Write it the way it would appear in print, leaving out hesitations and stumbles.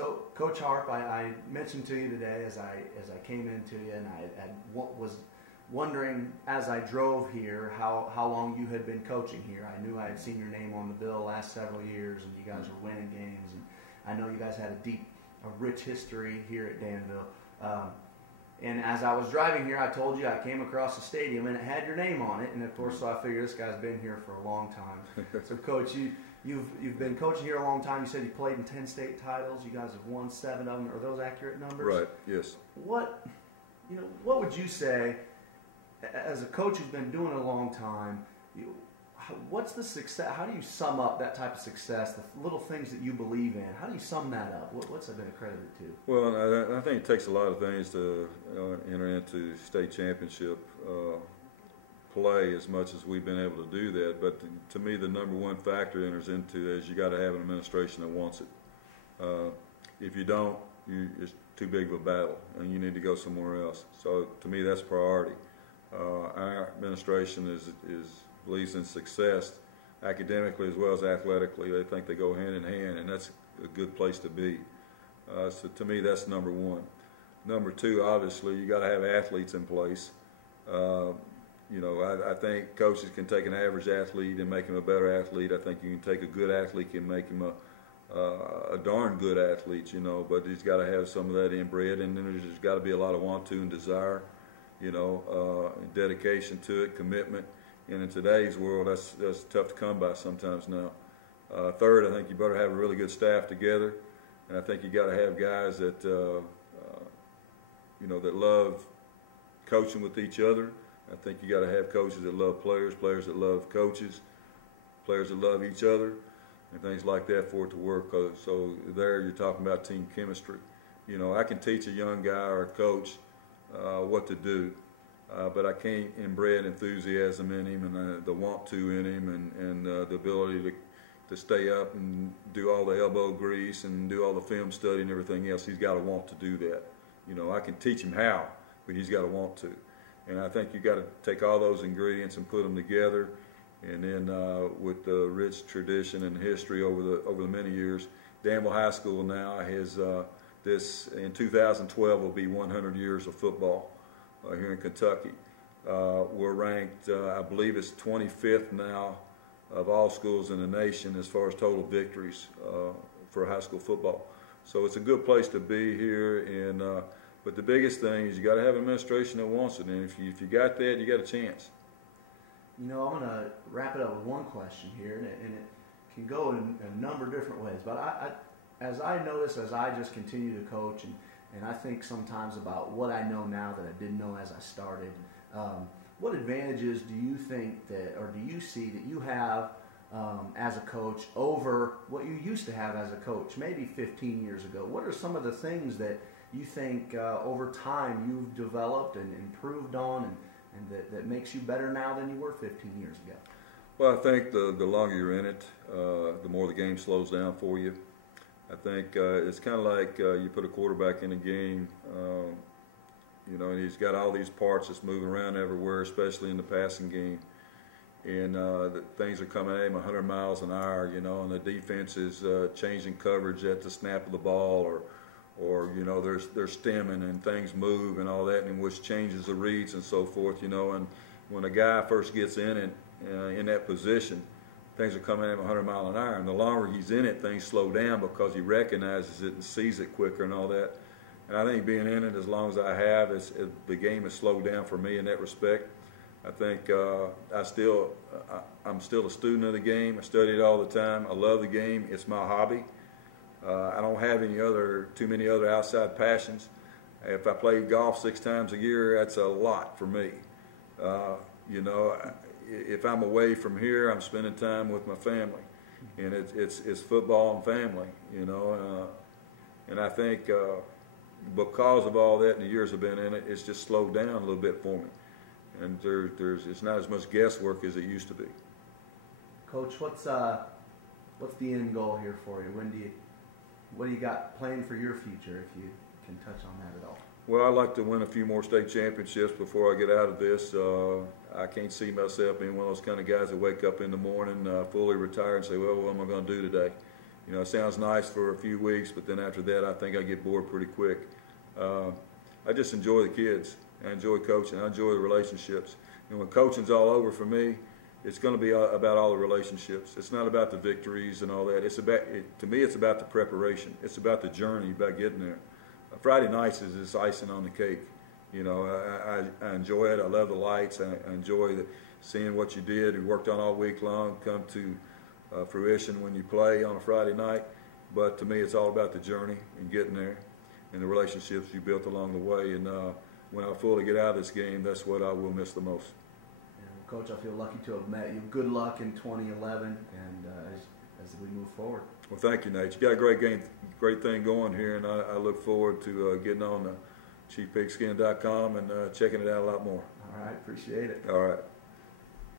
So, Coach Harp, I mentioned to you today as I came into you, and I was wondering as I drove here how long you had been coaching here. I knew I had seen your name on the bill the last several years, and you guys were winning games, and I know you guys had a rich history here at Danville. And as I was driving here, I told you I came across the stadium and it had your name on it, and of course, so I figured this guy's been here for a long time. So, Coach, you've been coaching here a long time. You said you played in 10 state titles. You guys have won 7 of them. Are those accurate numbers? Right. Yes. What would you say as a coach who's been doing it a long time? What's the success? How do you sum up that type of success? The little things that you believe in. How do you sum that up? What's that been accredited to? Well, I think it takes a lot of things to enter into state championship play as much as we've been able to do that. But to me, the number one factor enters into is you got to have an administration that wants it. If you don't, it's too big of a battle, and you need to go somewhere else. So to me, that's priority. Our administration believes in success academically as well as athletically. They think they go hand in hand, and that's a good place to be. So to me, that's number one. Number two, obviously, you got to have athletes in place. I think coaches can take an average athlete and make him a better athlete. I think you can take a good athlete and make him a darn good athlete, but he's got to have some of that inbred, and then there's got to be a lot of want to and desire, dedication to it, commitment. And in today's world, that's tough to come by sometimes now. Third, I think you better have a really good staff together, and I think you got to have guys that that love coaching with each other. I think you got to have coaches that love players, players that love coaches, players that love each other, and things like that for it to work. So there, you're talking about team chemistry. I can teach a young guy or a coach what to do. But I can't inbred enthusiasm in him and the want to in him and the ability to stay up and do all the elbow grease and do all the film study and everything else. He's got to want to do that. I can teach him how, but he's got to want to. And I think you got to take all those ingredients and put them together. And then with the rich tradition and history over the many years, Danville High School now has this in 2012 will be 100 years of football. Here in Kentucky. We're ranked, I believe it's 25th now of all schools in the nation as far as total victories for high school football. So it's a good place to be here, but the biggest thing is you got to have an administration that wants it, and if you got that, you got a chance. I'm going to wrap it up with one question here, and it can go in a number of different ways, but as I notice, as I just continue to coach and I think sometimes about what I know now that I didn't know as I started. What advantages do you think or do you see that you have as a coach over what you used to have as a coach, maybe 15 years ago? What are some of the things that you think over time you've developed and improved on and that makes you better now than you were 15 years ago? Well, I think the longer you're in it, the more the game slows down for you. I think it's kind of like you put a quarterback in a game, and he's got all these parts that's moving around everywhere, especially in the passing game. And things are coming at him 100 miles an hour, and the defense is changing coverage at the snap of the ball, or they're stemming and things move and all that, and which changes the reads and so forth, And when a guy first gets in it, in that position, things are coming at him 100 miles an hour, and the longer he's in it, things slow down because he recognizes it and sees it quicker and all that. And I think being in it as long as I have, the game has slowed down for me in that respect. I think I'm still a student of the game. I study it all the time. I love the game. It's my hobby. I don't have too many other outside passions. If I play golf 6 times a year, that's a lot for me. If I'm away from here, I'm spending time with my family, and it's football and family, and I think because of all that and the years I've been in it, it's just slowed down a little bit for me, and it's not as much guesswork as it used to be. Coach, what's the end goal here for you? What do you got planned for your future, if you can touch on that at all? Well, I'd like to win a few more state championships before I get out of this. I can't see myself being one of those kind of guys that wake up in the morning fully retired and say, well, what am I going to do today? You know, it sounds nice for a few weeks, but then after that, I think I get bored pretty quick. I just enjoy the kids. I enjoy coaching. I enjoy the relationships. And when coaching's all over for me, it's going to be about all the relationships. It's not about the victories and all that. It's about, to me, it's about the preparation. It's about the journey, about getting there. Friday nights is just icing on the cake. You know, I enjoy it. I love the lights. I enjoy seeing what you did. You worked on all week long, come to fruition when you play on a Friday night. But to me, it's all about the journey and getting there and the relationships you built along the way. And when I fully get out of this game, that's what I will miss the most. Yeah, well, Coach, I feel lucky to have met you. Good luck in 2011 and as we move forward. Well, thank you, Nate. You got a great thing going here, and I look forward to getting on the ChiefPigskin.com and checking it out a lot more. All right, appreciate it. All right.